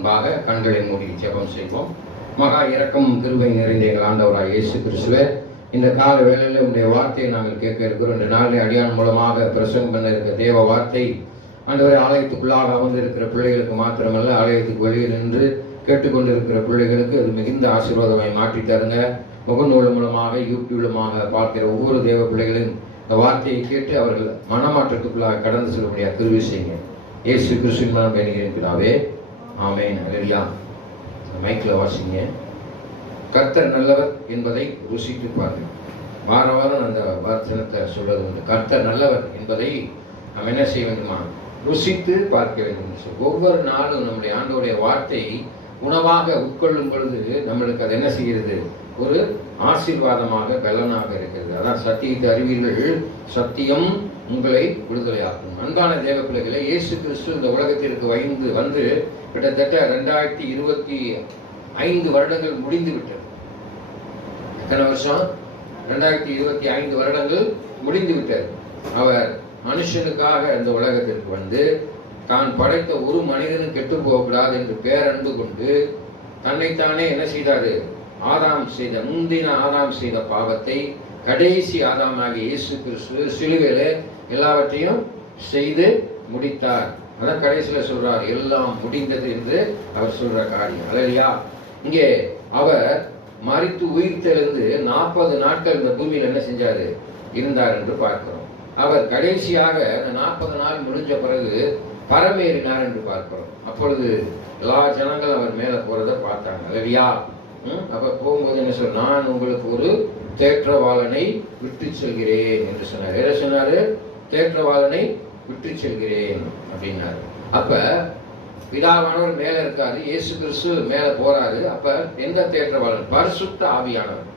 முன்பாக கண்களை மூடி ஜெபம் செய்வோம். மகா இரக்கம் கிருபை நிறைந்த எங்கள் ஆண்டவராய் இயேசு கிறிஸ்துவே, இந்த கால வேளையில் உடைய வார்த்தையை நாங்கள் கேட்க இருக்கிறோம். இந்த நாளில் அடியான் மூலமாக பிரசங்கம் பண்ண இருக்கிற தேவ வார்த்தை ஆண்டவரை ஆலயத்துக்குள்ளாக அமர்ந்திருக்கிற பிள்ளைகளுக்கு மாத்திரமல்ல, ஆலயத்துக்கு வெளியில் நின்று கேட்டுக்கொண்டிருக்கிற பிள்ளைகளுக்கு அது மிகுந்த ஆசீர்வாதமாய் மாற்றி தருங்க. முகநூல் மூலமாக யூடியூப்லமாக பார்க்கிற ஒவ்வொரு தேவ பிள்ளைகளையும் இந்த வார்த்தையை கேட்டு அவர்கள் மனமாற்றத்துக்குள்ளாக கடந்து செல்லக்கூடிய கிருபை செய்யுங்க. இயேசு கிறிஸ்துவின் மூலம் வேண்டுகிறேன் பிதாவே, ஆமென். அல்லேலூயா. மைக்கில் வாசிங்க. கர்த்தர் நல்லவர் என்பதை ருசித்து பாருங்கள். வார வாரம் அந்த வசனத்தை சொல்றது உண்டு. கர்த்தர் நல்லவர் என்பதை நாம் என்ன செய்ய வேண்டுமா? ருசித்து பார்க்க வேண்டும். ஒவ்வொரு நாளும் நம்முடைய ஆண்டவருடைய வார்த்தை உணவாக உட்கொள்ளும் பொழுது நம்மளுக்கு அது என்ன செய்கிறது? ஒரு ஆசீர்வாதமாக பலனாக இருக்கிறது. அதான் சத்தியத்தை அறிவீர்கள், சத்தியம் உங்களை விடுதலையாக்கும். அன்பான தேவ பிள்ளைகளை, இயேசு கிறிஸ்து இந்த உலகத்திற்கு வந்து கிட்டத்தட்ட 2025 வருடங்கள் முடிந்து விட்டது. எத்தனை வருஷம்? 2025 வருடங்கள் முடிந்து விட்டது. அவர் மனுஷனுக்காக இந்த உலகத்திற்கு வந்து தான் படைத்த ஒரு மனிதனும் கெட்டு போகக்கூடாது என்று பேரன்பு கொண்டு தன்னைத்தானே என்ன செய்தாரு? முந்தின ஆதாம் செய்த பாவத்தை கடைசி ஆதாமாகிய இயேசு கிறிஸ்து சிலுவையில எல்லாவற்றையும் செய்து முடித்தார். அதான் கடைசியில சொல்றார், எல்லாம் முடிந்தது என்று அவர் சொல்ற காரியம். அல்லேலூயா. இங்கே அவர் மரித்து உயிர் தெழுந்து 40 நாட்கள் இந்த பூமியில் என்ன செஞ்சாரு? இருந்தார் என்று பார்க்கிறோம். அவர் கடைசியாக 40 நாள் முடிஞ்ச பிறகு பரமேறினார் என்று பார்க்கிறோம். அப்பொழுது எல்லா ஜனங்கள் அவர் மேல போறதை பார்த்தாங்க. அல்லேலூயா. அப்ப போகும்போது என்ன சொல்ற? நான் உங்களுக்கு ஒரு தேற்றவாளனை விட்டு செல்கிறேன் என்று சொன்னார். என்ன சொன்னாரு? தேற்றவாளனை விட்டு செல்கிறேன் அப்படின்னாரு. அப்ப பிதாவானவர் மேல இருக்காரு, இயேசு கிறிஸ்து மேல போறாரு. அப்ப எந்த தேற்றவாளன்? பரிசுத்த ஆவியானவர்.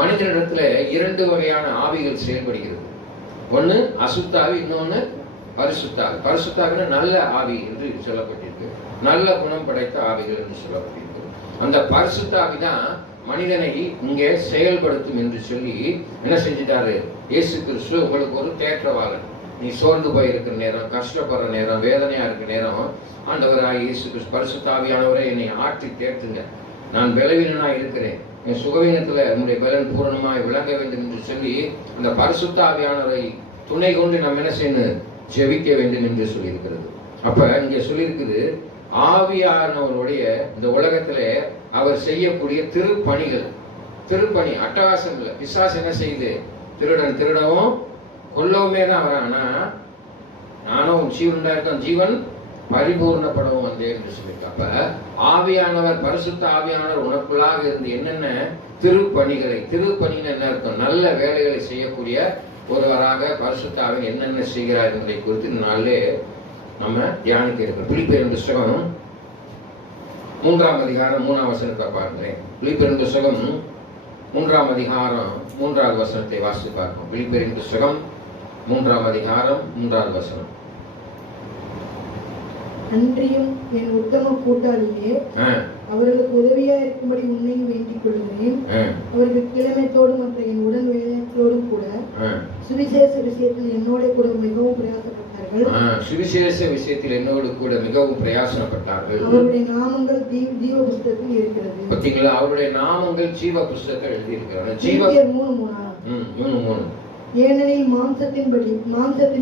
மனிதனிடத்துல 2 வகையான ஆவிகள் செயல்படுகிறது. ஒன்னு அசுத்தாவி, இன்னொன்னு பரிசுத்தாவி. பரிசுத்தாவினா நல்ல ஆவி என்று சொல்லப்பட்டிருக்கு, நல்ல குணம் படைத்த ஆவிகள் என்று சொல்லப்பட்டிருக்கு. அந்த பரிசுத்தாவி தான் மனிதனை இங்கே செயல்படுத்தும் என்று சொல்லி என்ன செஞ்சிட்டாரு? இயேசு கிறிஸ்து உங்களுக்கு ஒரு தேற்றவாளன். நீ சோர்ந்து போயிருக்கிற நேரம், கஷ்டப்படுற நேரம், வேதனையா இருக்கிற நேரம், ஆண்டவராய் இயேசு கிறிஸ்து பரிசுத்தாவியானவரை என்னை ஆற்றி தேற்றுங்க. நான் பலவீனனா இருக்கிறேன், என் சுகவீனத்துல என்னுடைய பலன் பூரணமாய் விளங்க வேண்டும் என்று சொல்லி அந்த பரிசுத்தாவியானவரை துணை கொண்டு நம்ம என்ன செய்யணும்? ஜெபிக்க வேண்டும் என்று சொல்லி இருக்கிறது. அப்ப இங்க சொல்லியிருக்குது, ஆவியானவருடைய இந்த உலகத்துல அவர் செய்யக்கூடிய திருப்பணி அட்டகாசம் இல்லை. பிசாசு என்ன செய்யுது? திருடவும் கொல்லவுமே தான் வரான். ஆனா நானும் ஜீவன் இருக்கேன், ஜீவன் பரிபூர்ணப்படவும் வந்தேன் என்று சொல்லியிருக்க. அப்ப ஆவியானவர், பரிசுத்த ஆவியானவர் உனக்குள்ளாக இருந்து என்னென்ன திருப்பணின்னு என்ன இருக்கும்? நல்ல வேலைகளை செய்யக்கூடிய ஒருவராக பரிசுத்த ஆவியானவர் என்னென்ன செய்கிறார் என்பதை குறித்து இந்த நாளிலே நம்ம தியானிக்க இருக்கிறோம். பிலிப்பியர் புத்தகம் 3ஆம் அதிகாரம் 3ஆம் வசனத்தை பாருங்களேன். பிலிப்பியர் புத்தகம் 3ஆம் அதிகாரம் 3வது வசனத்தை வாசித்து பார்ப்போம். பிலிப்பியர் புத்தகம் 3ஆம் அதிகாரம் 3வது வசனம். அன்றியும் என் உத்தம கூட்டாளியே, அவர்களுக்கு உதவியா இருக்கும்படி உன்னையும் வேண்டிக் கொள்கிறேன். அவர்கள் கிழமைத்தோடு மற்ற என் உடன் வேலைகளோடும் கூட சுவிசேஷ விஷயத்தில் என்னோட கூட மிகவும் பிரயாசப்பட்டார்கள். சுவிசேஷ விஷயத்தில் என்னோடு கூட மிகவும் பிரயாசப்பட்டார்கள். அவருடைய நாமங்கள் ஜீவ புஸ்தகத்தில் இருக்கிறது. பார்த்தீங்களா? அவருடைய நாமங்கள் ஜீவ புஸ்தகத்தில் எழுதியிருக்கிறார். 3:3 ஏனெனில் மாம்சத்தின்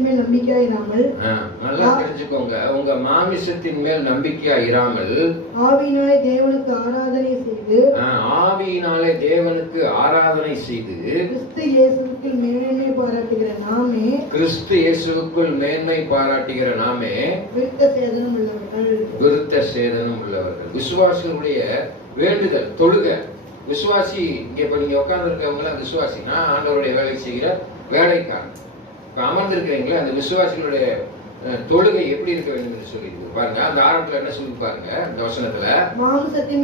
மேல் நம்பிக்கையாயிராமல், நல்லா தெரிஞ்சுக்கோங்க, உங்க மாமிசத்தின் மேல் நம்பிக்கையாயிராமல் ஆவியினாலே தேவனுக்கு ஆராதனை செய்து கிறிஸ்து இயேசுவுக்குள் மேன்மை பாராட்டுகிற நாமே விருத்த சேதனம் உள்ளவர்கள். விசுவாசிகளுடைய வேண்டுதல் தொழுகை. விசுவாசி இங்க இப்ப நீங்க உட்கார்ந்து இருக்கவங்க விசுவாசி. நான் ஆண்டவருடைய வேலை செய்கிற வேலைக்காரன். இப்ப அமர்ந்திருக்கிறீங்களா? அந்த விசுவாசிகளுடைய தொழுகை எப்படி இருக்க வேண்டும் என்று சொல்லி பாருங்க. அந்த ஆரம்பத்துல என்ன சொல்லி பாருங்க, இந்த வசனத்துல மாமிசத்தின்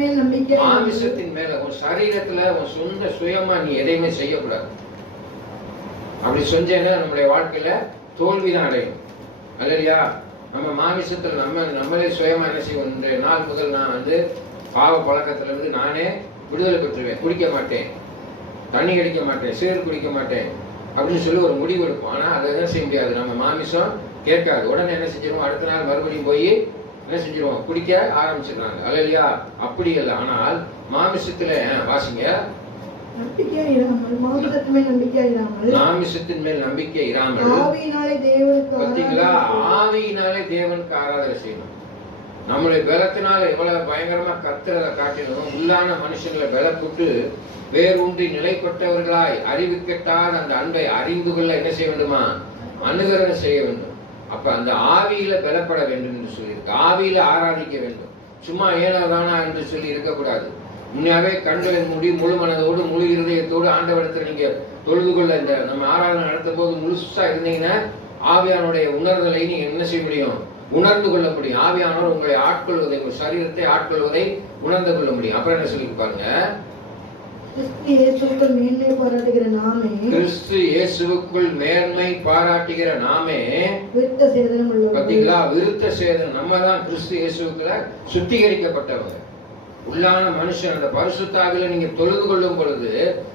மேல உன் சரீரத்துல உன் சொந்த சுயமா நீ எதையுமே செய்யக்கூடாது. அப்படி செஞ்சேன்னா நம்முடைய வாழ்க்கையில தோல்விதான் அடையும். அல்லையா? நம்ம மாமிசத்துல நம்மளே சுயமா என்ன செய்வோம்? இன்றைய நாள் முதல் நான் வந்து பாவ பழக்கத்துல இருந்து நானே விடுதலை பெற்றுவேன், குடிக்க மாட்டேன், தண்ணி அடிக்க மாட்டேன், சீர் குடிக்க மாட்டேன் அப்படின்னு சொல்லி ஒரு முடிவு எடுப்போம். ஆனா அதை என்ன செய்ய முடியாது, நம்ம மாமிசம் கேட்காது. உடனே என்ன செஞ்சிருவோம்? அடுத்த நாள் மறுபடியும் போய் என்ன செஞ்சிருவோம், குடிக்க ஆரம்பிச்சிடுறாங்க. அல்லையா? அப்படி இல்லை. ஆனால் மாமிசத்துல வாசிங்க, மாமிசத்தின் மேல் நம்பிக்கை இராமல் பார்த்தீங்களா, ஆவியினாலே தேவனுக்கு ஆராதனை செய்யணும். நம்மளுடைய பலத்தினால எவ்வளவு பயங்கரமா கத்துறத காட்டினோம், உள்ளான மனுஷங்களை பலப்பட்டு வேரூன்றி நிலைப்பட்டவர்களாய் அறிவிக்கட்டால் அந்த அன்பை அறிந்து கொள்ள என்ன செய்ய வேண்டுமா, அனுகரணம் செய்ய வேண்டும். அப்ப அந்த ஆவியில பலப்பட வேண்டும் என்று சொல்லியிருக்கு. ஆவியில ஆராதிக்க வேண்டும். சும்மா ஏனோதானா என்று சொல்லி இருக்கக்கூடாது. உண்மையாவே கண்களை மூடி முழு மனதோடு முழு இருதயத்தோடு ஆண்டவரத்தில் நீங்க தொழுது கொள்ள இந்த நம்ம ஆராதனை நடத்தும் போது முழுசா இருந்தீங்கன்னா ஆவியானுடைய உணர்தலை நீங்க என்ன செய்ய முடியும், உணர்ந்து கொள்ள முடியும். ஆவியானவர் உங்களை ஆட்கொள்வதை, உங்கள் சரீரத்தை ஆட்கொள்வதை உணர்ந்து கொள்ள முடியும். அப்புறம் என்ன சொல்லி பாருங்க, கிறிஸ்து இயேசுவுக்குள் மேன்மை பாராட்டுகிற நாமே பாத்தீங்களா, விருத்த சேதனம். நம்ம தான் கிறிஸ்து இயேசுக்குள்ள சுத்திகரிக்கப்பட்டவங்க. உள்ளான மனுஷன் அந்த பரிசுத்தாவில நீங்க தொழுது கொள்ளும் பொழுது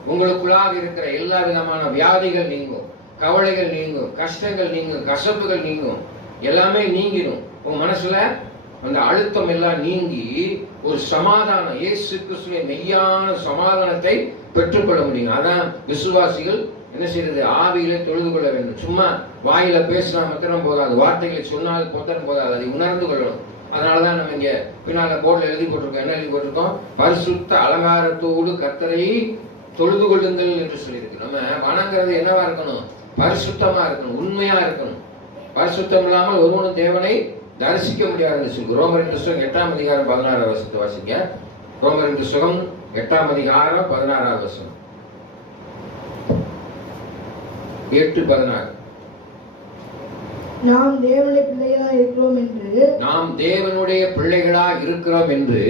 உங்களுக்குள்ளாக இருக்கிற எல்லா விதமான வியாதிகள் நீங்கும், கவலைகள் நீங்கும், கஷ்டங்கள் நீங்கும், கசப்புகள் நீங்கும், எல்லாமே நீங்கிடும். உங்க மனசுல அந்த அழுத்தம் எல்லாம் நீங்கி ஒரு சமாதானம், இயேசு கிறிஸ்துவின் மெய்யான சமாதானத்தை பெற்றுக்கொள்ள முடியும். அதான் விசுவாசிகள் என்ன செய்யறது, ஆவியிலே தொழுது கொள்ள வேண்டும். சும்மா வாயில பேசினா மாத்திரம் போதாது, வார்த்தைகளை சொன்னால் மாத்திரம் போதாது, அதை உணர்ந்து கொள்ளணும். அதனாலதான் நம்ம இங்க பின்னால போர்டில் எழுதி போட்டிருக்கோம். என்ன எழுதி போட்டிருக்கோம், பரிசுத்த அலங்காரத்தோடு கர்த்தரை தொழுது கொள்ளுங்கள் என்று சொல்லியிருக்கு. நம்ம வணங்குறது என்னவா இருக்கணும், பரிசுத்தமா இருக்கணும், உண்மையா இருக்கணும். பரிசுத்தம் இல்லாமல் ஒருவனும் தேவனை தரிசிக்க முடியாது சொல்லு. ரோமரின் புஸ்தகம் 8ஆம் அதிகாரம் 16ஆம் வசனத்தை வாசிங்க. ரோமரின் புஸ்தகம் 8ஆம் அதிகாரம் 16ஆம் வசனம். 8:16. நாம் தேவனுடைய பிள்ளைகளா இருக்கிறோம் என்று, நாம் தேவனுடைய பிள்ளைகளா இருக்கிறோம் என்று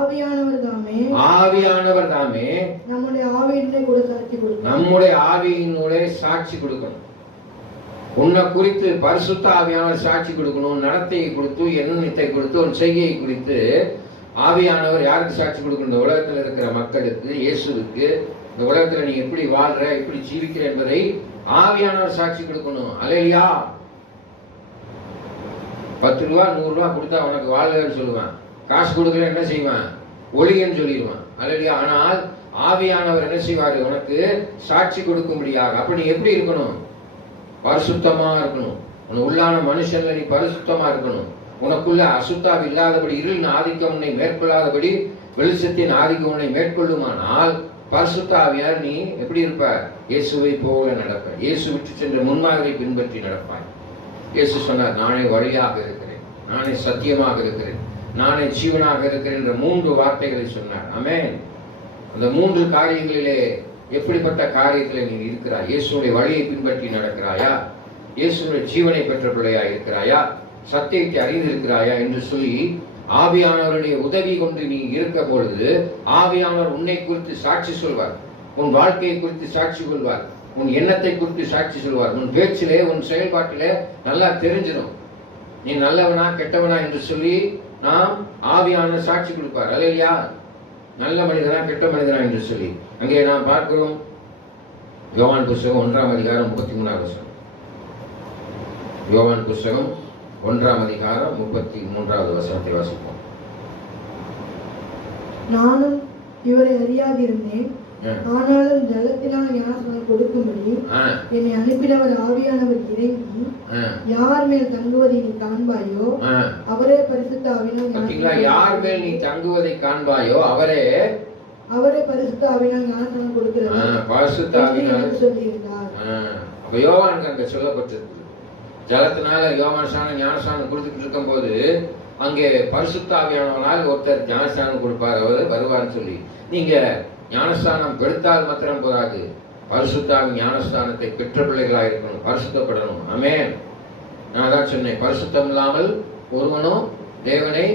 ஆவியானவர் தாமே நம்முடைய ஆவியினுடைய கூட சாட்சி கொடுக்கணும். நம்முடைய ஆவியினுடைய சாட்சி கொடுக்கணும். உன்னை குறித்து பரிசுத்த ஆவியானவர் சாட்சி கொடுக்கணும். நடத்தையை கொடுத்து, எண்ணத்தை கொடுத்து, ஒரு செய்கையை குறித்து ஆவியானவர் யாருக்கு சாட்சி கொடுக்கணும், இந்த உலகத்தில் இருக்கிற மக்களுக்கு, இயேசுவுக்கு. இந்த உலகத்துல நீ எப்படி வாழ்ற, எப்படி ஜீவிக்கிற என்பதை ஆவியானவர் சாட்சி கொடுக்கணும். அல்லேலூயா. 10 ரூபா 100 ரூபா கொடுத்தா உனக்கு வாழ்றன்னு சொல்லுவான். காசு கொடுக்கல என்ன செய்வான், ஒளியன்னு சொல்லிடுவான். அல்லேலூயா. ஆனால் ஆவியானவர் என்ன செய்வாரு, உனக்கு சாட்சி கொடுக்கும்படியாக. அப்ப நீ எப்படி இருக்கணும், பரிசுத்தமா இருக்கணும். உன் உள்ளான மனுஷன்ல நீ பரிசுத்தமா இருக்கணும். உனக்குள்ள அசுத்தாவி இல்லாதபடி, இருளின் ஆதிக்கம் உன்னை மேற்கொள்ளாதபடி வெளிச்சத்தின் ஆதிக்கம் உன்னை மேற்கொள்ளுமானால் பரிசுத்த ஆவியார் நீ எப்படி இருப்பார், இயேசுவை போல நடப்பார். இயேசு விட்டு சென்ற முன்மாதிரியை பின்பற்றி நடப்பாய். இயேசு சொன்னார், நானே வழியாக இருக்கிறேன், நானே சத்தியமாக இருக்கிறேன், நானே ஜீவனாக இருக்கிறேன் என்ற 3 வார்த்தைகளை சொன்னார். ஆமென். அந்த 3 காரியங்களிலே எப்படிப்பட்ட காரியத்தில் நீ இருக்கிறாய்? இயேசுடைய வழியை பின்பற்றி நடக்கிறாயா? இயேசுடைய ஜீவனை பெற்ற பிள்ளையா இருக்கிறாயா? சத்தியத்தை அறிந்திருக்கிறாயா என்று சொல்லி ஆவியானவருடைய உதவி கொண்டு நீ இருக்க பொழுது ஆவியானவர் உன்னை குறித்து சாட்சி சொல்வார். உன் வாழ்க்கையை குறித்து சாட்சி கொள்வார். உன் எண்ணத்தை குறித்து சாட்சி சொல்வார். உன் பேச்சிலே, உன் செயல்பாட்டிலே நல்லா தெரிஞ்சிடும் நீ நல்லவனா கெட்டவனா என்று சொல்லி நாம் ஆவியானவர் சாட்சி கொடுப்பார். அல்லேலூயா. நல்ல மனிதனா கெட்ட மனிதனா என்று சொல்லி அங்கே நாம் பார்க்கிறோம். யோவான் புஸ்தகம் 1ஆம் அதிகாரம் 33ஆம் வசனம். யோவான் புஸ்தகம் 1ஆம் அதிகாரம் 33ஆவது வசனத்தை வாசிப்போம். நானும் இவரை அறியாதிருந்தேன், ஆனாலும் ஜலத்தினால் ஞானஸ்நானம் கொடுக்கும்படி என்னை அனுப்பினவர் ஆவியானவர் இறங்கி யார் மேல் தங்குவதை நீ காண்பாயோ அவரே பரிசுத்த ஆவியினால். யார் மேல் நீ தங்குவதை காண்பாயோ அவரே பரிசுத்த ஆவியினால் ஞானஸ்நானம் கொடுக்கிறார். பரிசுத்த ஆவியினால் சொல்லியிருந்தார். அப்ப யோவானுக்கு அங்க சொல்லப்பட்டிருக்கு. ஜலத்தினால யோவான் ஞானஸ்நானம் கொடுத்துட்டு இருக்கும் போது அங்கே பரிசுத்த ஆவியானவனால் ஒருத்தர் ஞானஸ்நானம் கொடுப்பார், அவர் வருவார்னு சொல்லி. நீங்க ஞானஸ்தானம் பெடுத்தால் மாத்திரம் போதாது, பரிசுத்தாவி ஞானஸ்தானத்தை பெற்ற பிள்ளைகளாக இருக்கணும், பரிசுத்தப்படணும். ஆமென். நான் தான் சொன்னேன், பரிசுத்தம் இல்லாமல் ஒருவனும் தேவனை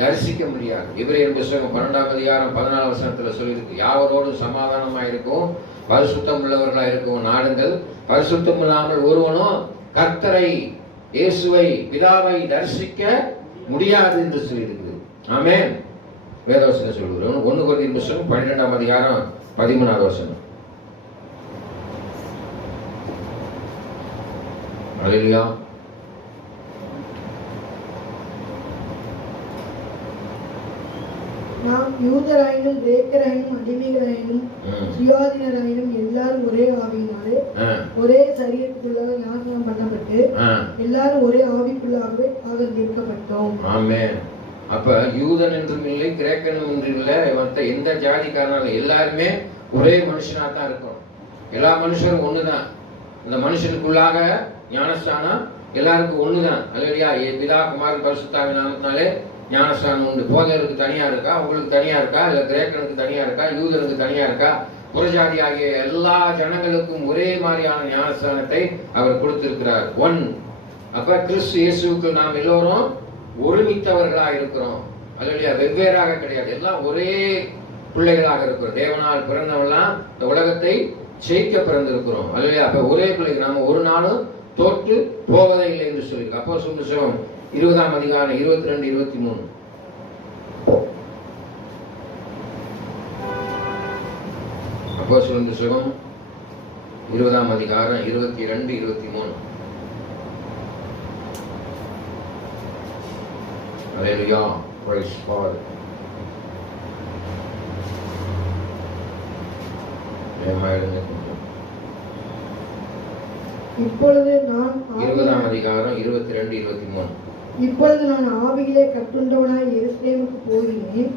தரிசிக்க முடியாது. எபிரேயர் புஸ்தகம் 12ஆம் அதிகாரம் 14ஆம் வசனத்துல சொல்லியிருக்கு, யாவரோடும் சமாதானமா இருக்கும், பரிசுத்தம் உள்ளவர்களா இருக்கும் நாடுங்கள். பரிசுத்தம் இல்லாமல் ஒருவனும் கர்த்தரை, இயேசுவை, பிதாவை தரிசிக்க முடியாது என்று சொல்லியிருக்கு. ஆமென். வேதவசனம் சொல்லுகிறோம். 1 கொரிந்தியர் புஸ்தகம் 12ஆம் அதிகாரம் 13ஆவது வசனம். அல்லேலூயா. நாம் யூதராயினும் கிரேக்கராயினும் அடிமைகளாயினும் சுயாதீனராயினும் எல்லாரும் ஒரே ஆவியினாலே ஒரே சரீரத்துக்குள்ளாக ஞானம் பண்ணப்பட்டு எல்லாரும் ஒரே ஆவிக்குள்ளாகவே தீர்க்கப்பட்டோம். ஆமென். அப்ப யூதன் என்றும் இல்லை, கிரேக்கனும் என்றும் இல்லை, மற்ற எந்த ஜாதிக்காரனாலும் எல்லாருமே ஒரே மனுஷனா தான் இருக்கும். எல்லா மனுஷரும் ஒண்ணுதான். இந்த மனுஷனுக்குள்ளாக ஞானஸ்தானம் எல்லாருக்கும் ஒண்ணுதான். அல்லையா? பிதா குமாரன் பரிசுத்தாவின் நாமத்தினாலே ஞானஸ்தானம் உண்டு. போதருக்கு தனியா இருக்கா, உங்களுக்கு தனியா இருக்கா, இல்ல கிரேக்கனுக்கு தனியா இருக்கா, யூதனுக்கு தனியா இருக்கா? புறஜாதி ஆகிய எல்லா ஜனங்களுக்கும் ஒரே மாதிரியான ஞானஸ்தானத்தை அவர் கொடுத்திருக்கிறார். ஒன். அப்ப கிறிஸ்து இயேசுவுக்கு நாம் எல்லோரும் ஒருமித்தவர்களா இருக்கிறோம். அல்லையா? வெவ்வேறாக கிடையாது, எல்லாம் ஒரே பிள்ளைகளாக இருக்கிறோம். தேவனால் பிறந்தவெல்லாம் இந்த உலகத்தை ஜெயிக்க பிறந்திருக்கிறோம். அல்லையா? அப்ப ஒரே பிள்ளைகள், நாம ஒரு நாளும் தோற்று போவதே இல்லை என்று சொல்லியிருக்கு. அப்போஸ்தலர் புத்தகம் 20ஆம் அதிகாரம் 22, 23. அப்போஸ்தலர் புத்தகம் 20ஆம் அதிகாரம் 22, 23. Hallelujah. Praise God. இப்பொழுது நான் 20ஆம் அதிகாரம் 22, 23. இப்பொழுது நான் ஆவியிலே கட்டுண்டவனாய் எருசலேமுக்கு போகிறேன்.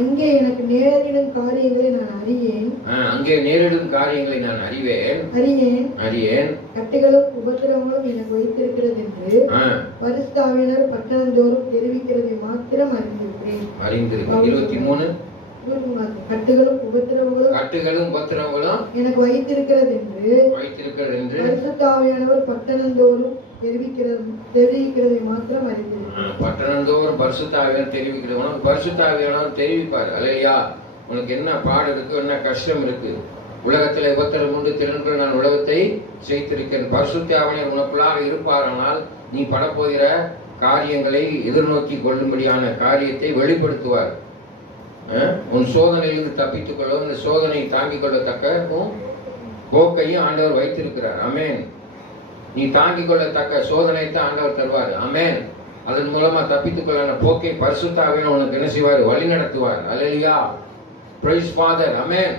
அங்கே எனக்கு நேரிடும் காரியங்களை நான் அறியேன். அங்கே நேரிடும் காரியங்களை நான் அறிவேன். கட்டுகளும் உபத்திரவங்களும் எனக்கு வைத்திருக்கிறது என்று பரிசுத்த ஆவியானவர் பட்டணந்தோறும் தெரிவிக்கிறதை மாத்திரம் அறிந்திருக்கிறேன். 23. கட்டுகளும் உபத்திரவங்களும் எனக்கு வைத்திருக்கிறது என்று பரிசுத்த ஆவியானவர் பட்டணந்தோறும் தெரிவிக்கிறதை மாத்திரம் அறிந்திருக்கிறேன். பட்டணந்தோறும் பரிசுத்த ஆவியானவர் தெரிவிக்கிறது. உனக்கு பரிசுத்த ஆவியானவர் தெரிவிப்பார். அல்லையா? உனக்கு என்ன பாடு இருக்கு, என்ன கஷ்டம் இருக்கு. உலகத்தில் உபத்திரம் உண்டு, திறன்கள் நான் உலகத்தை ஜெயித்திருக்கிறேன். பரிசுத்த ஆவியானவர் உனக்குள்ளாக இருப்பாரானால் நீ படப்போகிற காரியங்களை எதிர்நோக்கி கொள்ளும்படியான காரியத்தை வெளிப்படுத்துவார். உன் சோதனையிலிருந்து தப்பித்துக் கொள்ளவும் இந்த சோதனை தாங்கிக் கொள்ளத்தக்க போக்கையும் ஆண்டவர் வைத்திருக்கிறார். ஆமென். நீ தாங்கிக் கொள்ளத்தக்க சோதனைத்தான் ஆண்டவர் தருவார். ஆமென். அதன் மூலமா தப்பித்துக் கொள்ள போக்கை பரிசுத்த ஆவியானவர் உனக்கு என்ன செய்வார்? வழி நடத்துவார். அல்லேலூயா. Price father. ஆமென்.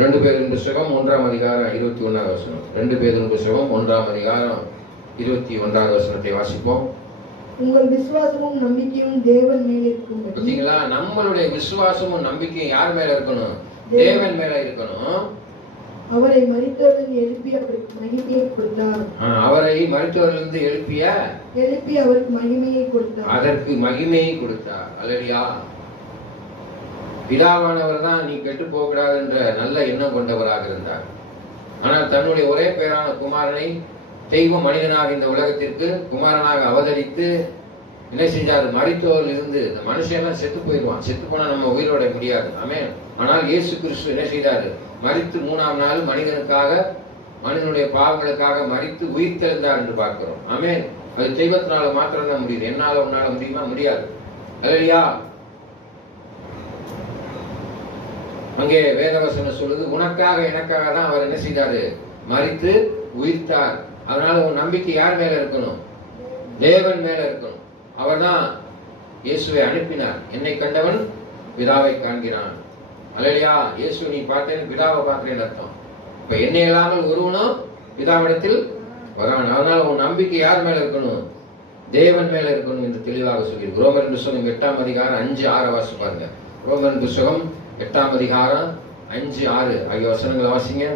2 பேதுரு புத்தகம் 1ஆம் அதிகாரம் 21ஆம் வசனம். 2 பேதுரு புத்தகம் 1ஆம் அதிகாரம் 21ஆம் வசனத்தை வாசிப்போம். உங்கள் விசுவாசமும் நம்பிக்கையும் தேவன் மேல இருக்கும். பாத்தீங்களா? நம்மளுடைய விசுவாசமும் நம்பிக்கையும் யார் மேல இருக்கணும்? தேவன் மேல இருக்கணும். அவரை மரித்தோரிலிருந்து எழுப்பி அவருக்கு மகிமையை கொடுத்தார். அவரை மரித்தோரிலிருந்து எழுப்பி அவருக்கு மகிமையை கொடுத்தார். அதற்கு மகிமையை கொடுத்தார். அல்லேலூயா. பிதாவானவர் தான் நீ கெட்டு போகக்கூடாது என்ற நல்ல எண்ணம் கொண்டவராக இருந்தார். ஆனால் தன்னுடைய ஒரே பேரான குமாரனை தெய்வ மனிதனாக இந்த உலகத்திற்கு குமாரனாக அவதரித்து என்ன செஞ்சாரு? மரித்தோரில் இருந்து இந்த மனுஷன் செத்து போயிடுவான். செத்து போனா நம்ம உயிரோட முடியாது. ஆமென். ஆனால் இயேசு கிறிஸ்து என்ன செய்தாரு? மரித்து 3ஆம் நாள் மனிதனுக்காக, மனிதனுடைய பாவங்களுக்காக மரித்து உயிர் தெழுந்தார் என்று பார்க்கிறோம். ஆமென். அது தெய்வத்தினால மாத்திரம் தான் முடியுது. என்னால உன்னால முடியுமா? முடியாது. அல்லேலூயா. அங்கே வேதவசனம் சொல்லுது, உனக்காக எனக்காக தான் அவர் என்ன செய்தாரு? மரித்து உயிர்த்தார். அதனால உன் நம்பிக்கை யார் மேல இருக்கணும்? தேவன் மேல இருக்கணும். அவர் தான் இயேசுவை அனுப்பினார். என்னை கண்டவன் பிதாவை காண்கிறான். அல்லேலூயா. இயேசு நீ பார்த்தேன்னு பிதாவை பார்க்கிறேன்னு அர்த்தம். இப்ப என்னை இல்லாமல் ஒருவனும் பிதாவிடத்தில் வரான். அதனால உன் நம்பிக்கை யார் மேல இருக்கணும்? தேவன் மேல இருக்கணும் என்று தெளிவாக சொல்லியிருக்கு. ரோமர் புத்தகம் 8ஆம் அதிகாரம் 5, 6 வாசி பாருங்க. ரோமர் புத்தகம் 8ஆம் அதிகாரம் 5, 6 ஆகிய வசனங்களை வாசிங்க.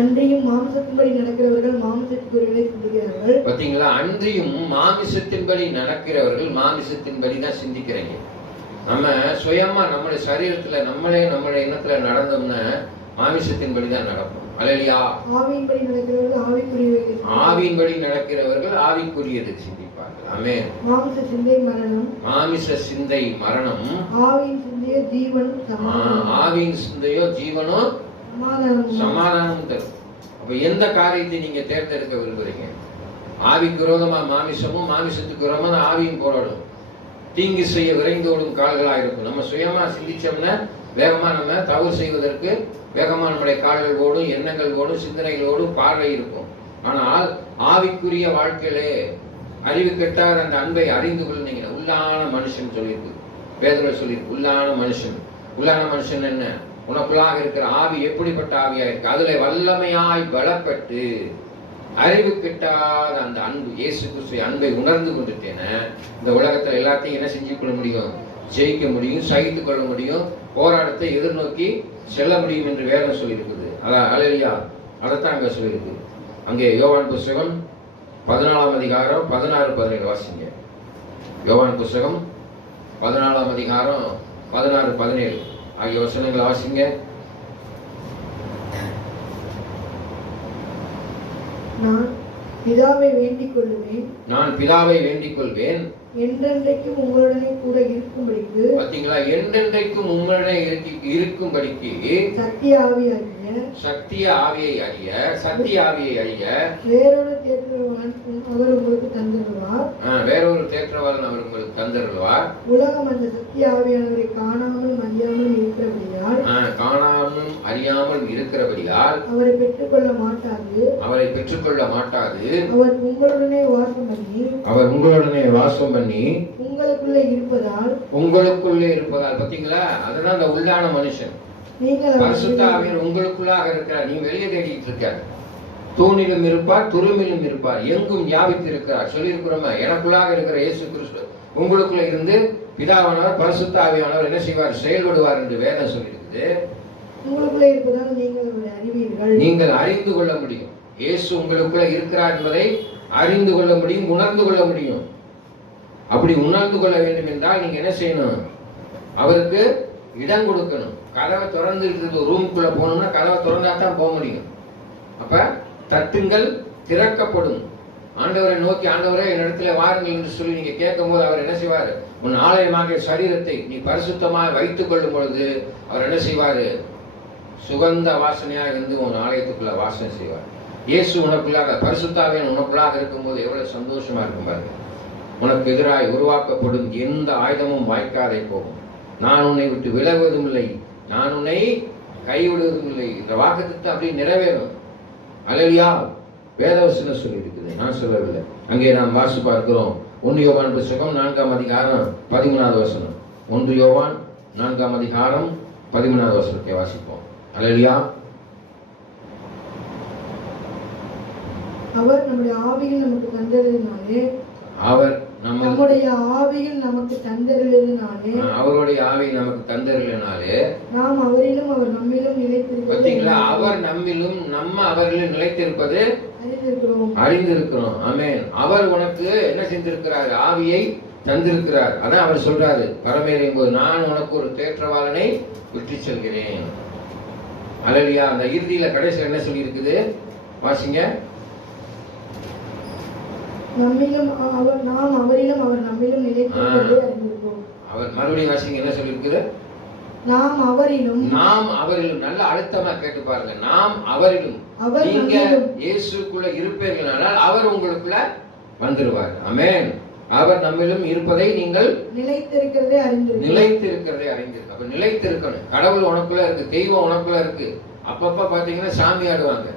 அன்றியும் மாம்சத்தின்படி நடக்கிறவர்கள் மாம்சத்திற்குரியதை சிந்திக்கிறார்கள். பாத்தீங்களா? அன்றியும் மாமிசத்தின்படி நடக்கிறவர்கள் மாமிசத்தின்படி தான் சிந்திக்கிறீங்க. நம்ம சுயமா நம்முடைய சரீரத்துல நம்மளே நம்முடைய எண்ணத்துல நடந்தோம்னா மாமிசத்தின்படி தான் நடப்போம். அல்லேலூயா. ஆவியின்படி நடக்கிறவர்கள் ஆவிக்குரியதை, ஆவியின்படி நடக்கிறவர்கள் ஆவிக்குரியதை சிந்திப்பார்கள். ஆமென். மாமிச சிந்தை மரணம், மாமிச சிந்தை மரணம், ஆவியின் சிந்தையோ ஜீவன் சமாதானம். ஆவியின் சிந்தையோ ஜீவனோ சமாதானம் தரும். அப்ப எந்த காரியத்தை நீங்க தேர்ந்தெடுக்க விரும்புறீங்க? ஆவிக்கு விரோதமா மாமிசமும், மாமிசத்துக்கு விரோதமா ஆவியும் போராடும். தீங்கு செய்ய விரைந்தோடும் கால்களா இருக்கும். நம்ம சுயமா சிந்திச்சோம்னா வேகமா நம்ம தவறு செய்வதற்கு வேகமா நம்முடைய கால்கள் ஓடும், எண்ணங்கள் ஓடும், சிந்தனைகள் ஓடும், பார்வை இருக்கும். ஆனால் ஆவிக்குரிய வாழ்க்கையிலே அறிவு கெட்டார் அந்த அன்பை அறிந்து கொள்ளுங்க. உள்ளான மனுஷன் சொல்லியிருக்கு, பேதுரு சொல்லியிருக்கு. உள்ளான மனுஷன் என்ன? உனக்குள்ளாக இருக்கிற ஆவி எப்படிப்பட்ட ஆவியா இருக்கு? அதுல வல்லமையாய் பலப்பட்டு அறிவு கிட்டாத அந்த அன்பு, இயேசு கிறிஸ்து அன்பை உணர்ந்து கொண்டுட்டேன இந்த உலகத்துல எல்லாத்தையும் என்ன செஞ்சு கொள்ள முடியும்? ஜெயிக்க முடியும், சகித்து கொள்ள முடியும், போராட்டத்தை எதிர்நோக்கி செல்ல முடியும் என்று வேதம் சொல்லியிருக்குது. அதான் அல்லேலூயா, அதைத்தான் அங்க சொல்லியிருக்கு. அங்கே யோவான் புஸ்தகம் 14ஆம் அதிகாரம் 16-17 வாசிங்க. யோவான் புஸ்தகம் 14ஆம் அதிகாரம் 16-17 ஆகிய வசனங்களை வாசிங்க. நான் பிதாவை வேண்டிக் கொள்வேன் என்றென்றைக்கும் உங்களுடனே கூட இருக்கும்படிக்கு. பாத்தீங்களா? என்றென்றைக்கும் உங்களுடனே இருக்கும்படிக்கு சத்திய ஆவியை அறிய வேறொரு தேற்றவாளன் அவர் உங்களுக்கு தந்தருள்வார். உலகம் அந்த சத்திய ஆவியானவரை காணாமல் அறியாமல் இருக்கிறபடியால் அவரை பெற்றுக்கொள்ள மாட்டாது. அவர் உங்களுடனே வாசம் பண்ணி உங்களுக்குள்ளே இருப்பதால். பாத்தீங்களா? அதனால அந்த உள்ளான மனுஷன் பரிசுத்த ஆவியானவர் உங்களுக்குள்ளாக இருக்கிறார். நீ வெளியே தேடிட்டு இருக்க. தூணிலும் இருப்பார், துருமிலும் இருப்பார், எங்கும் வியாபித்து இருக்கிறார். சொல்லியிருக்கிறோமா? எனக்குள்ளாக இருக்கிற இயேசு கிறிஸ்து உங்களுக்குள்ள இருந்து பிதாவானவர் பரிசுத்த ஆவியானவர் என்ன செய்வார்? செயல்படுவார் என்று வேதம் சொல்லியிருக்குது. உங்களுக்குள்ளே இருப்பதால் நீங்கள் அறிந்து கொள்ள முடியும். இயேசு உங்களுக்குள்ள இருக்கிறார் என்பதை அறிந்து கொள்ள முடியும், உணர்ந்து கொள்ள முடியும். அப்படி உணர்ந்து கொள்ள வேண்டும் என்றால் நீங்க என்ன செய்யணும்? அவருக்கு இடம் கொடுக்கணும். கதவை திறந்து இருக்கிற ரூமுக்குள்ள போகணும்னா கதவை திறந்தா தான் போக முடியும். அப்ப தட்டுங்கள், திறக்கப்படும். ஆண்டவரை நோக்கி, ஆண்டவரே என்னிடத்துல வாருங்கள் என்று சொல்லி நீங்க கேட்கும் போது அவர் என்ன செய்வாரு? உன் ஆலயமாக சரீரத்தை நீ பரிசுத்தமாக வைத்துக் கொள்ளும் பொழுது அவர் என்ன செய்வாரு? சுகந்த வாசனையாக இருந்து உன் ஆலயத்துக்குள்ள வாசனை செய்வார். இயேசு உனக்குள்ளாக பரிசுத்தாவின் உனக்குள்ளாக இருக்கும் போது எவ்வளவு சந்தோஷமா இருக்கும் பாருங்க. உனக்கு எதிராய் உருவாக்கப்படும் எந்த ஆயுதமும் வாய்க்காதே போகும். நான் உன்னை விட்டு விலகுவதும் இல்லை, நான் உன்னை கைவிடுவதும் இல்லை. இந்த வாக்குத்தத்தம் அப்படி நிறைவேறும். அல்லேலூயா. வேதவசனம் சொல்லி இருக்குது, நான் சொல்லவில்லை. அங்கே நாம் வாசி பார்க்கிறோம். 1 யோவான் புத்தகம் 4ஆம் அதிகாரம் 13வது வசனம். 1 யோவான் 4ஆம் அதிகாரம் 13வது வசனத்தை வாசிப்போம். அல்லேலூயா. அவர் நம்முடைய ஆவியில் நமக்கு தந்ததினாலே அவருடைய ஆவி நமக்கு தந்தருளினாலே நாம் அவரிலும் அவர் நம்மிலும் நிலைத்திருக்கிறோம். பாத்தீங்களா? அவர் நம்மிலும் நம்ம அவரிலும் நிலைத்திருப்பது அறிந்திருக்கிறோம். ஆமென். அவர் உனக்கு என்ன செஞ்சிருக்கிறார்? ஆவியை தந்திருக்கிறார். அதான் அவர் சொல்றாரு பரமேறியும் போது, நான் உனக்கு ஒரு தேற்றவாளனை விட்டு செல்கிறேன். அல்லேலூயா. அந்த இறுதியில கடைசியில் என்ன சொல்லி இருக்குது? வாசிங்க. நாம் அவரிலும் அவர் நம்மிலும் நிலைத்திருக்கிறதை அறிந்திருக்கிறோம். அவர் மறுபடியும் வாசிங்க. என்ன சொல்லி இருக்குது? நாம் அவரிலும். நல்ல அழுத்தமா கேட்டு பாருங்க. நாம் அவரிலும். நீங்க இயேசுக்குள்ள இருப்பீர்களானால் அவர் உங்களுக்குள்ள வந்துருவார். ஆமென். அவர் நம்மிலும் இருப்பதை நீங்கள் நிலைத்திருக்கிறதை அறிந்திருக்கிறோம். அப்ப நிலைத்திருக்கணும். கடவுள் உனக்குள்ள இருக்கு, தெய்வம் உனக்குள்ள இருக்கு. அப்பப்ப பாத்தீங்கன்னா சாமி ஆடுவாங்க,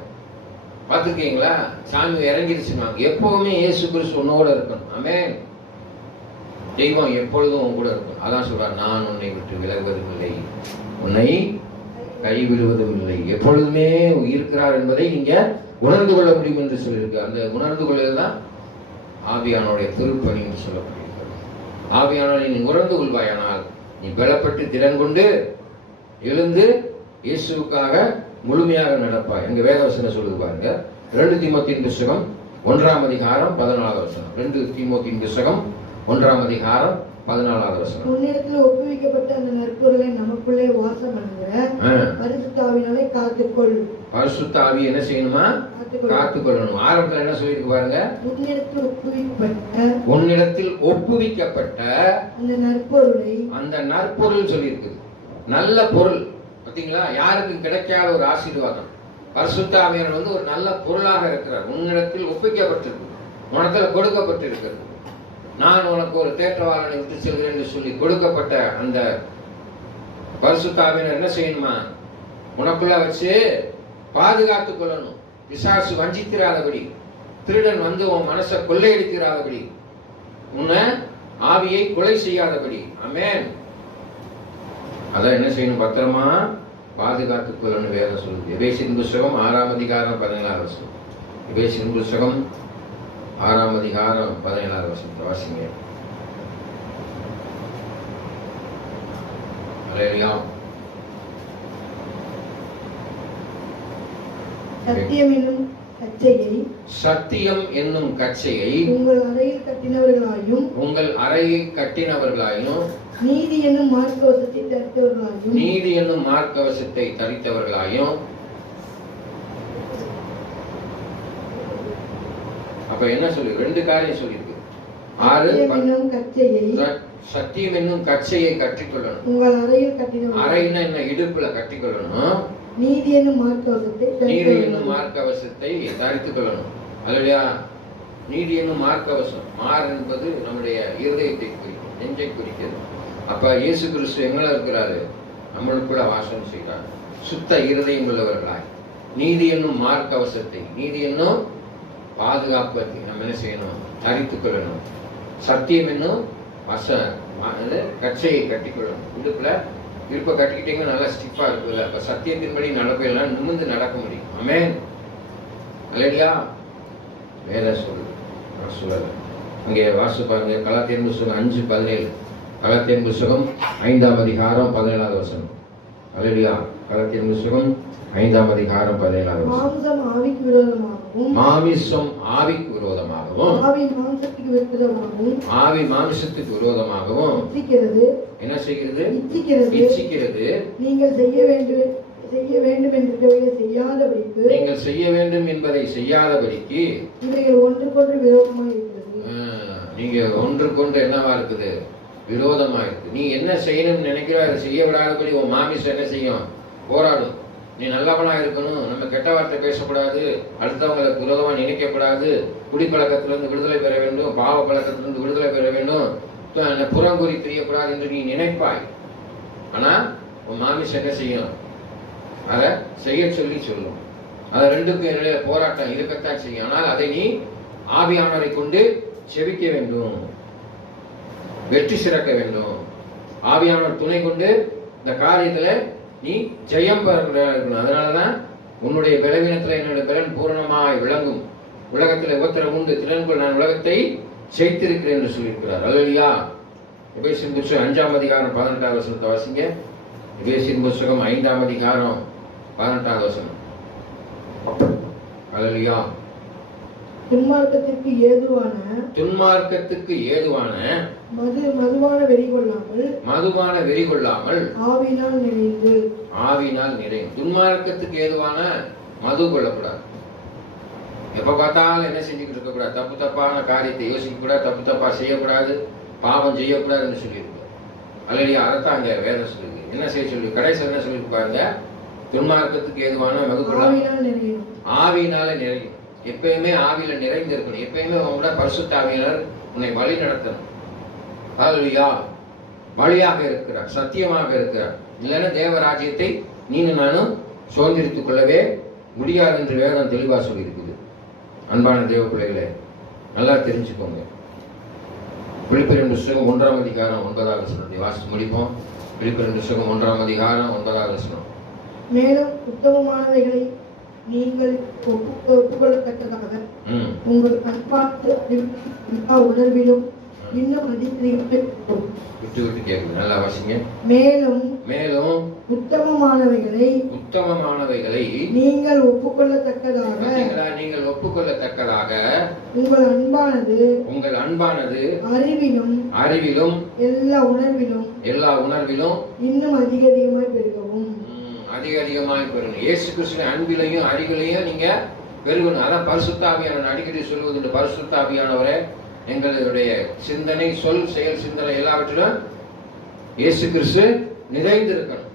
பாத்துருக்கீங்களா? சாமி இறங்கிருச்சுவாங்க. எப்பவுமே இயேசு கிறிஸ்து உன்னோட இருக்கணும். ஆமென். தெய்வம் எப்பொழுதும் உன் கூட இருக்கும். அதான் சொல்றார், நான் உன்னை விட்டு விலகுவதும் இல்லை, உன்னை கைவிடுவதும் இல்லை, எப்பொழுதுமே இருக்கிறார் என்பதை நீங்க உணர்ந்து கொள்ள முடியும் என்று சொல்லியிருக்கு. அந்த உணர்ந்து கொள்வதுதான் ஆவியானுடைய திருப்பணி என்று சொல்லப்படுகிறது. ஆவியானவரை நீ உணர்ந்து கொள்வாயானால் நீ பலப்பட்டு திறன் கொண்டு எழுந்து இயேசுவுக்காக முழுமையாக நடப்பாய். எங்க வேதவசனம் சொல்லுது பாருங்க. 2 தீமோத்தேயின் புத்தகம் 1ஆம் அதிகாரம் 14வது வசனம். 2 தீமோத்தேயின் புத்தகம் 1ஆம் அதிகாரம் 14வது வசனம். உன்னிடத்தில் ஒப்புவிக்கப்பட்ட அந்த நற்பொருளை நமக்குள்ளே வாசம் பண்ணுகிற பரிசுத்த ஆவியினாலே காத்துக்கொள். பரிசுத்த ஆவி என்ன செய்யணுமா? காத்துக்கொள்ளணும். ஆரம்பத்தில் என்ன சொல்லிருக்கு பாருங்க. உன்னிடத்தில் ஒப்புவிக்கப்பட்ட அந்த நற்பொருள் சொல்லியிருக்கு. நல்ல பொருள். பாத்தீங்களா? யாருக்கும் கிடைக்காத ஒரு ஆசீர்வாதம். பரிசுத்த ஆவியானவர் ஒரு நல்ல பொருளாக இருக்கிறார். உன்னிடத்தில் ஒப்பிக்கப்பட்டிருக்கு, உனக்கு கொடுக்கப்பட்டிருக்கிறது. நான் உனக்கு ஒரு தேற்றவாளனை விட்டு செல்கிறேன் என்று சொல்லி கொடுக்கப்பட்ட அந்த பரிசுத்த ஆவியானவர் என்ன செய்யணுமா? உனக்குள்ள வச்சு பாதுகாத்துக் கொள்ளணும். பிசாசு வஞ்சித்திராதபடி. திருடன் வந்து உன் மனசை கொள்ளையடிக்கிறாதபடி, உன்னை ஆவியை கொலை செய்யாதபடி. ஆமென். அதான் என்ன செய்யணும்? பத்திரமா பாதுகாத்துக் கொள்ளணும் வேதம் சொல்லுது. எபேசியரின் புஸ்தகம் 6ஆம் அதிகாரம் 17ஆம் வசனம். எபேசியரின் புஸ்தகம் 6ஆம் அதிகாரம் 17ஆம் வசனத்தை வாசிங்க. அல்லேலூயா. சத்தியம் என்னும் கச்சையை சத்தியம் என்னும் கச்சையை உங்கள் அறையில் கட்டினவர்களாயும் உங்கள் அறையை கட்டினவர்களாயும் நீதி என்னும் மார்க்கவசத்தை தரித்தவர்களாயும் நீதி என்னும் மார்க்கவசத்தை தரித்தவர்களாயும். அப்ப என்ன சொல்லி? 2 காரியம் சொல்லியிருக்கு. 6 சத்தியம் என்னும் கச்சையை சத்தியம் என்னும் கச்சையை கட்டிக்கொள்ளணும். உங்கள் அறையில் கட்டினவர்கள் அறைன்னா என்ன? இடுப்புல கட்டிக்கொள்ளணும். நீதி என்னும் மார்க்கவசத்தை நீதி என்னும் மார்க்கவசத்தை தரித்துக் கொள்ளணும். அல்லையா? நீதி என்னும் மார்க்கவசம். மார் என்பது நம்முடைய இருதயத்தை குறிக்கும், நெஞ்சை குறிக்கிறது. அப்ப இயேசு கிறிஸ்து எங்களை இருக்கிறாரு, நம்மளுக்குள்ள வாசம் செய்கிறார். சுத்த இருதயம் உள்ளவர்களாய் நீதி என்னும் மார்க்கவசத்தை, நீதி என்னும் பாதுகாப்பத்தை நம்ம என்ன செய்யணும்? தரித்துக் கொள்ளணும். சத்தியம் என்னும் கச்சையை கட்டிக்கொள்ளணும். இடுப்புல இருப்ப கட்டிக்கிட்டீங்கன்னா நல்லா ஸ்டிஃபா இருக்குல்ல. அப்ப சத்தியத்தின்படி நடப்பெல்லாம் நிமிர்ந்து நடக்க முடியும். ஆமென். அல்லேலூயா. வேற சொல்லு, நான் சொல்லல. அங்கே வாசி பாருங்க. கலாத்தியர் புஸ்தகம் 5:17. கலாத்தியர் புஸ்தகம் 5ஆம் அதிகாரம் 17ஆவது வசனம். அல்லேலூயா. கலாத்தியர் புஸ்தகம் 5ஆம் அதிகாரம் 17ஆவது வசனம். மாம்சம் ஆவிக்கு விரோதமாகவும் மாமிசம் ஆவிக்கு விரோதமாகவும் ஆவி மாம்சத்துக்கு விரோதமாகவும் ஆவி மாமிசத்துக்கு விரோதமாகவும் இச்சிக்கிறது. என்ன செய்கிறது? இச்சிக்கிறது. இச்சிக்கிறது. நீங்கள் செய்ய வேண்டும் என்றவர்களை செய்யாதபடிக்கு நீங்கள் செய்ய வேண்டும் என்பதை செய்யாதபடிக்கு இவைகள் ஒன்றுக்கொன்று விரோதமாக இருக்கிறது. நீங்க ஒன்றுக்கொன்று என்னவா இருக்குது? விரோதமா இருக்கு. நீ என்ன செய்யணும்னு நினைக்கிறோ அதை செய்ய விடாதபடி உன் மாமிசம் என்ன செய்யும்? போராடும். நீ நல்லவனா இருக்கணும், நம்ம கெட்ட வார்த்தை பேசக்கூடாது, அடுத்தவங்களுக்கு விரோதமா நினைக்கக்கூடாது, குடிப்பழக்கத்திலிருந்து விடுதலை பெற வேண்டும், பாவ பழக்கத்திலிருந்து விடுதலை பெற வேண்டும், புறங்குறி தெரியக்கூடாது என்று நீ நினைப்பாய். ஆனா உன் மாமிசம் என்ன செய்யும்? அதை செய்ய சொல்லி சொல்லும். அது ரெண்டுக்கும் இடையில போராட்டம் இருக்கத்தான் செய்யும். ஆனால் அதை நீ ஆவியானவரை கொண்டு செபிக்க வேண்டும், வெற்றி சிறக்க வேண்டும். ஆவியானவர் துணை கொண்டு இந்த காரியத்துல நீ ஜெயம் பெறணும். அதனாலதான் உன்னுடைய பலவீனத்துல என்னுடைய பலன் பூரணமாய் விளங்கும். உலகத்துல உபத்திரம் உண்டு, திறன்கள் நான் உலகத்தை செய்திருக்கிறேன் என்று சொல்லியிருக்கிறார். அல்லேலூயா. எபேசியர் புஸ்தகம் 5ஆம் அதிகாரம் 18ஆவது வசனத்தை வாசிங்க. எபேசியர் புஸ்தகம் 5ஆம் அதிகாரம் 18ஆவது வசனம். அல்லேலூயா. துன்மார்க்கத்திற்கு ஏதுவான மதுவான வெறி கொள்ளாமல் ஆவியினால் நிறையும். துன்மார்க்கத்துக்கு ஏதுவான மது கொள்ளக்கூடாது. எப்ப பார்த்தாலும் என்ன செஞ்சுக்கிட்டு இருக்க கூடாது? தப்பான காரியத்தை யோசிக்க கூடாது, தப்பா செய்யக்கூடாது, பாவம் செய்யக்கூடாதுன்னு சொல்லியிருக்கு. அல்லையா? அதைத்தான் அங்க வேதம் சொல்லுது. என்ன செய்ய சொல்லி கடைசி என்ன சொல்லிட்டு பாருங்க? துன்மார்க்கத்துக்கு ஏதுவான மது கொள்ளாமல் ஆவியினால நிறையும். எப்பயுமே ஆவியில நிறைந்து இருக்கணும். எப்பயுமே உங்களோட பரிசுத்த ஆவியானவர் உன்னை வழி நடத்தணும். அல்லேலூயா. வழியாக இருக்கிறார், சத்தியமாக இருக்கிறார். இல்லைன்னா தேவராஜ்யத்தை நீனும் நானும் சுதந்திரித்துக் கொள்ளவே முடியாது என்று வேதம் தெளிவா சொல்லி இருக்குது. அன்பான தேவ பிள்ளைகளே, நல்லா தெரிஞ்சுக்கோங்க. பிலிப்பியர் புஸ்தகம் 1ஆம் அதிகாரம் 9ஆவது வசனத்தை வாசித்து முடிப்போம். பிலிப்பியர் புஸ்தகம் 1ஆம் அதிகாரம் 9ஆவது வசனம். மேலும் உத்தமமானவைகளை நீங்கள் ஒப்புக்கொள்ளத்தக்கதாக உங்கள் அன்பார்ந்த உணர்விலும் இன்னும் அதிகரித்து விட்டு கேட்குது. நல்லா வாசிங்க. மேலும் உத்தமமானவைகளை நீங்கள் ஒப்புக்கொள்ளத்தக்கதாக உங்கள் அன்பானது அறிவிலும் எல்லா உணர்விலும் இன்னும் அதிகமாய் பெருகவும். அதிகமாய் பெறணும். இயேசு கிறிஸ்துவின் அன்பிலையும் அறிவிலையும் நீங்க பெருகணும். அதான் பரிசுத்த ஆவியானவர் அடிக்கடி சொல்வது. பரிசுத்த ஆவியானவரே எங்களுடைய சிந்தனை, சொல், செயல், சிந்தனை எல்லாவற்றிலும் இயேசு கிறிஸ்து நிறைந்து இருக்கணும்.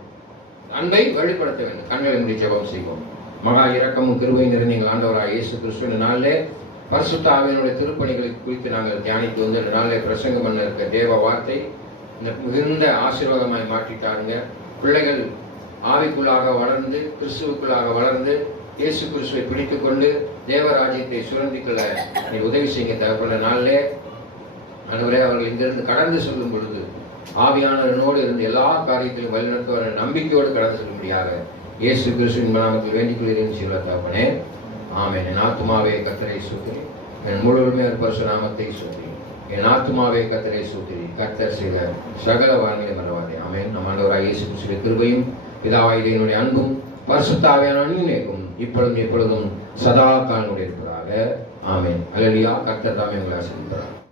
அன்பை வெளிப்படுத்த வேண்டும். கண்களை மூடி ஜெபம் செய்வோம். மகா இரக்கமும் கிருபை நிறைந்த எங்கள் ஆண்டவராக இயேசு கிறிஸ்துவின் நாளிலே பரிசுத்த ஆவியானுடைய திருப்பணிகளை குறித்து நாங்கள் தியானித்து வந்து இந்த நாளிலே பிரசங்கம் பண்ண இருக்க தேவ வார்த்தை இந்த மிகுந்த ஆசீர்வாதமாய் மாற்றிட்டாருங்க. பிள்ளைகள் ஆவிக்குள்ளாக வளர்ந்து, கிறிஸ்துவுக்குள்ளாக வளர்ந்து, இயேசு கிறிஸ்துவை பிடித்துக் கொண்டு தேவராஜ்யத்தை சுரண்டிக் கொள்ள நீ உதவி செய்ய தேவைப்பட நாளிலே ஆண்டவரே, அவர்கள் இங்கிருந்து கடந்து செல்லும் பொழுது ஆவியானவனோடு இருந்து எல்லா காரியத்திலும் வழிநடத்துவர நம்பிக்கையோடு கடந்து செல்லும்படியாக இயேசு கிறிஸ்துவின் நாமத்தில் வேண்டிக் கொள்கிறேன் சொல்ல தகப்பனே. ஆமென். என் ஆத்துமாவே கர்த்தரை ஸ்தோத்திரி, என் முழுவதுமே பரிசுத்த நாமத்தை ஸ்தோத்திரி. என் ஆத்துமாவே கர்த்தரை ஸ்தோத்திரி, கர்த்தர் செய்த சகல வான்களை மறவாதே. ஆமென். நம் ஆண்டவராகிய இயேசு கிறிஸ்துவின் கிருபையும் பிதாவாகிய தேவனுடைய அன்பும் பரிசுத்த ஆவியான அன்பிற்கும் இப்பொழுதும் எப்பொழுதும் சதா காலமுடைய இருப்பதாக. ஆமென். அல்லேலூயா. கர்த்தர் தாமே உங்களை ஆசீர்வதிப்பார்.